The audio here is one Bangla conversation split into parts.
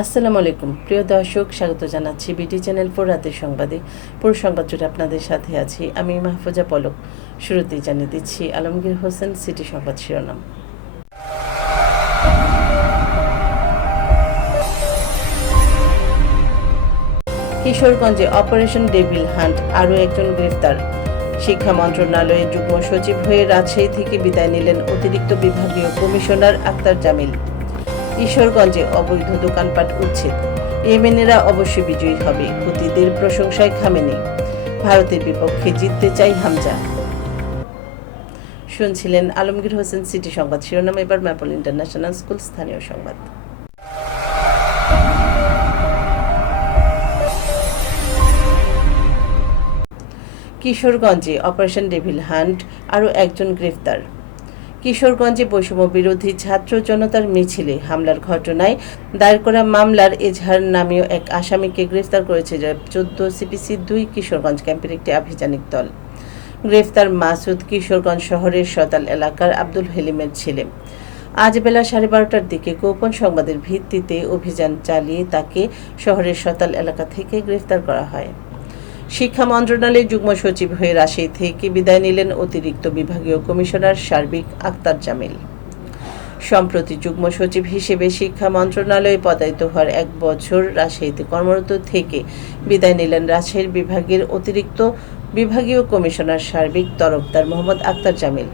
আসসালামু আলাইকুম। প্রিয় দর্শক, স্বাগত জানাচ্ছি বিটি চ্যানেল ফোর রাতের সংবাদে। পুরো সংবাদ জুড়ে আপনাদের সাথে আছি আমি মাহফুজা পলক। শুরুতেই জানিয়ে দিচ্ছি আলমগীর হোসেন, সিটি সংবাদ শিরোনাম। কিশোরগঞ্জে অপারেশন ডেভিল হান্ট, আরও একজন গ্রেফতার। শিক্ষা মন্ত্রণালয়ের যুগ্ম সচিব হয়ে রাজশাহী থেকে বিদায় নিলেন অতিরিক্ত বিভাগীয় কমিশনার আক্তার জামিল। ঈশ্বরগঞ্জে অবৈধ দোকানপাট উচ্ছেদ। ইয়েমেনেরা অবশ্যই বিজয়ী হবে হুতিদের প্রশংসায় খামেনি। ভারতের বিপক্ষে জিততে চাই হামজা। শুনছিলেন আলমগীর হোসেন সিটি সংবাদ। শিরোনাম এবার ম্যাপল ইন্টারন্যাশনাল স্কুল, স্থানীয় সংবাদ। কিশোরগঞ্জে অপারেশন ডেভিল হান্ট, আরও একজন গ্রেফতার। কিশোরগঞ্জে বৈষম্য বিরোধী ছাত্র জনতার মিছিলে হামলার ঘটনায় দায়ের করা মামলার এজাহার নামীয় এক আসামিকে গ্রেফতার করেছে চোদ্দ সিপিসি দুই কিশোরগঞ্জ ক্যাম্পের একটি আভিযানিক দল। গ্রেফতার মাসুদ কিশোরগঞ্জ শহরের সতাল এলাকার আব্দুল হেলিমের ছেলে। আজ বেলা সাড়ে বারোটার দিকে গোপন সংবাদের ভিত্তিতে অভিযান চালিয়ে তাকে শহরের সতাল এলাকা থেকে গ্রেফতার করা হয়। শিক্ষা মন্ত্রণালয়ের যুগ্ম সচিব হয়ে রাজশাহী থেকে বিদায় নিলেন অতিরিক্ত বিভাগীয় কমিশনার সার্বিক আক্তার জামিল। সম্প্রতি যুগ্ম সচিব হিসেবে শিক্ষা মন্ত্রণালয়ে পদায়িত হওয়ার এক বছর রাজশাহীতে কর্মরত থেকে বিদায় নিলেন রাজশাহীর বিভাগের অতিরিক্ত বিভাগীয় কমিশনার সার্বিক তরফদার মোহাম্মদ আক্তার জামিল।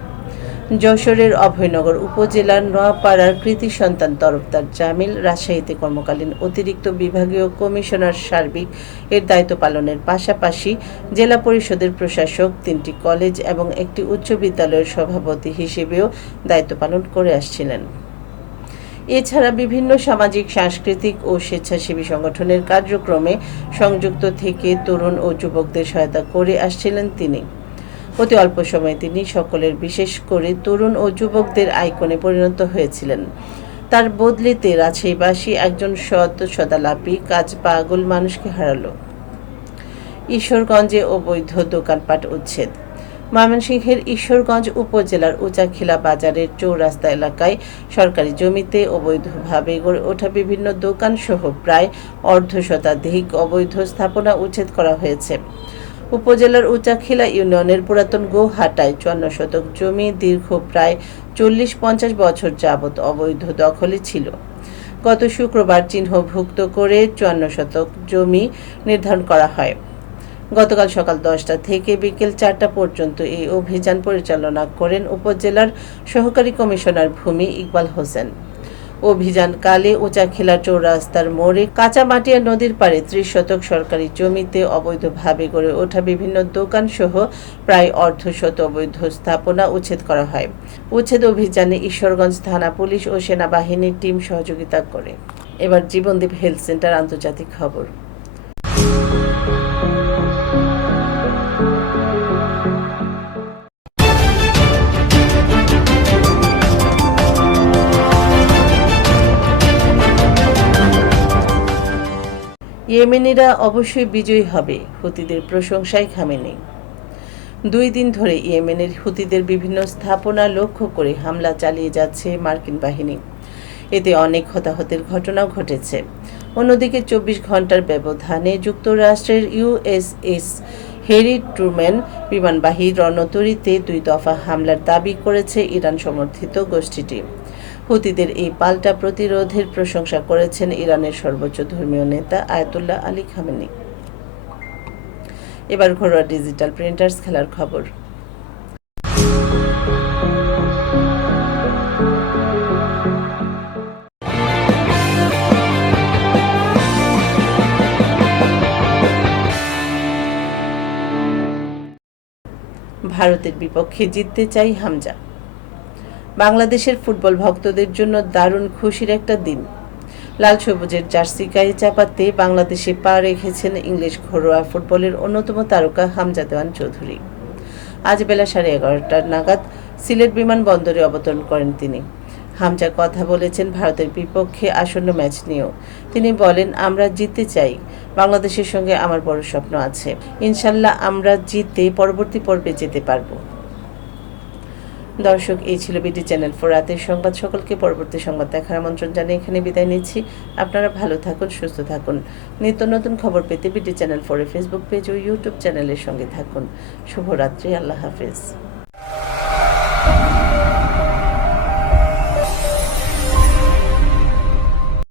যশোরের অভয়নগর উপজেলার নোয়াপাড়ার কৃতি সন্তান তরফদার জামিল রাজশাহীতে কর্মকালীন অতিরিক্ত বিভাগীয় কমিশনার সার্বিক এর দায়িত্ব পালনের পাশাপাশি জেলা পরিষদের প্রশাসক, তিনটি কলেজ এবং একটি উচ্চ বিদ্যালয়ের সভাপতি হিসেবেও দায়িত্ব পালন করে আসছিলেন। এছাড়া বিভিন্ন সামাজিক, সাংস্কৃতিক ও স্বেচ্ছাসেবী সংগঠনের কার্যক্রমে সংযুক্ত থেকে তরুণ ও যুবকদের সহায়তা করে আসছিলেন তিনি। অতি অল্প সময়ে তিনি সকলের, বিশেষ করে তরুণ ও যুবকদের আইকনে পরিণত হয়েছিলেন। তার বদলিতে রাজশাহীবাসী একজন সৎ সদালাপী, কাজ পাগল মানুষকে হারালো। ঈশ্বরগঞ্জে অবৈধ দোকানপাট উচ্ছেদ। ময়মনসিংহের ঈশ্বরগঞ্জ উপজেলার উচাখিলা বাজারের চৌরাস্তা এলাকায় সরকারি জমিতে অবৈধভাবে গড়ে ওঠা বিভিন্ন দোকান সহ প্রায় অর্ধ শতাধিক অবৈধ স্থাপনা উচ্ছেদ করা হয়েছে। উপজেলার উচাখিলা ইউনিয়নের পুরাতন গোহাটায় চুয়ান্ন শতক জমি, দীর্ঘ প্রায় চল্লিশ পঞ্চাশ বছর যাবৎ অবৈধ দখলে ছিল। গত শুক্রবার চিহ্নভুক্ত করে চুয়ান্ন শতক জমি নির্ধারণ করা হয়। গতকাল সকাল দশটা থেকে বিকেল চারটা পর্যন্ত এই অভিযান পরিচালনা করেন উপজেলার সহকারী কমিশনার ভূমি ইকবাল হোসেন। অভিযানকালে চোর চৌরাস্তার মোড়ে কাঁচামাটিয়া নদীর পাড়ে ত্রিশ শতক সরকারি জমিতে অবৈধভাবে গড়ে ওঠা বিভিন্ন দোকান সহ প্রায় অর্ধশত অবৈধ স্থাপনা উচ্ছেদ করা হয়। উচ্ছেদ অভিযানে ঈশ্বরগঞ্জ থানা পুলিশ ও সেনাবাহিনীর টিম সহযোগিতা করে। এবার জীবনদীপ হেলথ সেন্টার আন্তর্জাতিক খবর। ইয়েমেনিরা অবশ্যই বিজয়ী হবে, হুতিদের প্রশংসায় খামেনি দুই দিন ধরে ইয়েমেনের হুতিদের বিভিন্ন স্থাপনা লক্ষ্য করে হামলা চালিয়ে যাচ্ছে মার্কিন বাহিনী। এতে অনেক হতাহতের ঘটনাও ঘটেছে। অন্যদিকে চব্বিশ ঘণ্টার ব্যবধানে যুক্তরাষ্ট্রের ইউএসএস হেরি ট্রুম্যান বিমানবাহী রণতরীতে দুই দফা হামলার দাবি করেছে ইরান সমর্থিত গোষ্ঠীটি। হুতিদের এই পাল্টা প্রতিরোধের প্রশংসা করেছেন ইরানের সর্বোচ্চ ধর্মীয় নেতা আয়তুল্লাহ আলী খামেনি। এবার ঘরোয়া ডিজিটাল প্রিন্টার্স খেলার খবর। ভারতের বিপক্ষে জিততে চাই হামজা। বাংলাদেশের ফুটবল ভক্তদের জন্য দারুণ খুশির একটা দিন। লাল সবুজের জার্সি গায়ে চাপাতে বাংলাদেশে পা রেখেছেন ইংলিশ ঘরোয়া ফুটবলের অন্যতম তারকা হামজা দেওয়ান চৌধুরী। আজ বেলা সাড়ে এগারোটার নাগাদ সিলেট বিমানবন্দরে অবতরণ করেন তিনি। হামজা কথা বলেছেন ভারতের বিপক্ষে আসন্ন ম্যাচ নিয়েও। তিনি বলেন, আমরা জিততে চাই। বাংলাদেশের সঙ্গে আমার বড় স্বপ্ন আছে। ইনশাল্লাহ আমরা জিতে পরবর্তী পর্বে যেতে পারব। দর্শক, এই ছিল বিডি চ্যানেল ফোর রাতের সংবাদ। সকলকে পরবর্তী সংবাদ দেখার আমন্ত্রণ জানিয়ে এখানে বিদায় নিচ্ছি। আপনারা ভালো থাকুন, সুস্থ থাকুন। নিত্য নতুন খবর পেতে বিডি চ্যানেল ফোরের ফেসবুক পেজ ও ইউটিউব চ্যানেলের সঙ্গে থাকুন। শুভরাত্রি, আল্লাহ হাফেজ।